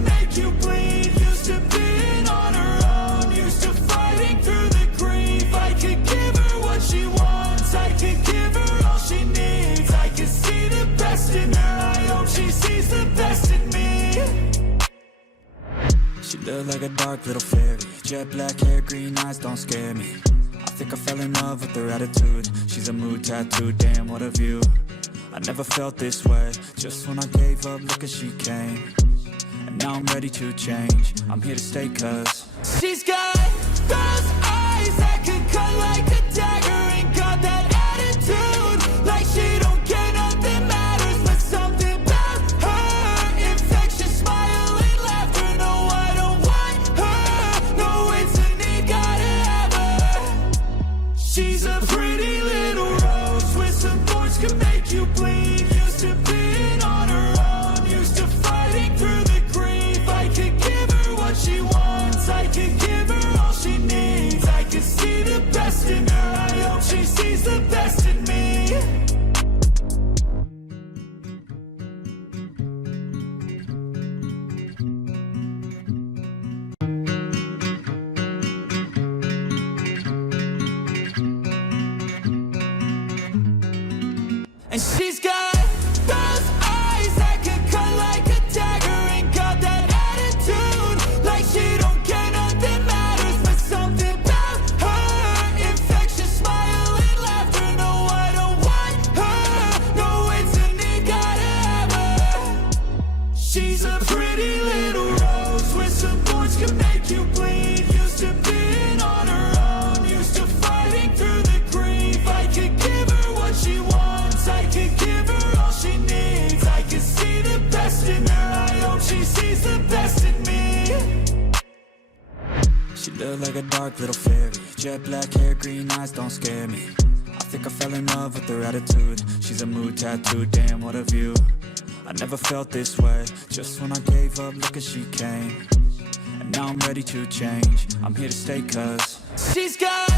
can make you bleed. Used to being on her own, used to fighting through the grief. I could give her what she wants, I could give her all she needs. I could see the best in her, I hope she sees the best in me. She looked like a dark little fairy, jet black hair, green eyes, don't scare me. I think I fell in love with her attitude. She's a mood tattoo, damn what a view. I never felt this way, just when I gave up, look as she came. And now I'm ready to change, I'm here to stay cause she's got those eyes that could cut like a dagger. And got that attitude, like she don't care, nothing matters. But something about her, infectious smile and laughter. No, I don't want her, no, it's a need, gotta have her. She's a pretty little rose with some thorns, can make you bleed. Used to being on her own, used to fighting through the grief. I could give her what she wants, I could give her all she needs. I could see the best in her, I hope she sees the best in me. And she's got those eyes that could cut like a dagger. And got that attitude, like she don't care, nothing matters. But something about her, infectious smile and laughter. No, I don't want her, no, it's a need, gotta have her. She's a pretty little rose with some thorns, can make you bleed. Used to being on her own, used to fighting through the grief. I could give her what she wants, I could give her all she needs. I could see the best in her, I hope she sees the best in me. She looked like a dark little fairy, jet black hair, green eyes, don't scare me. I think I fell in love with her attitude. She's a mood tattoo, damn what a view. I never felt this way, just when I gave up, look as she came. And now I'm ready to change, I'm here to stay cause she's got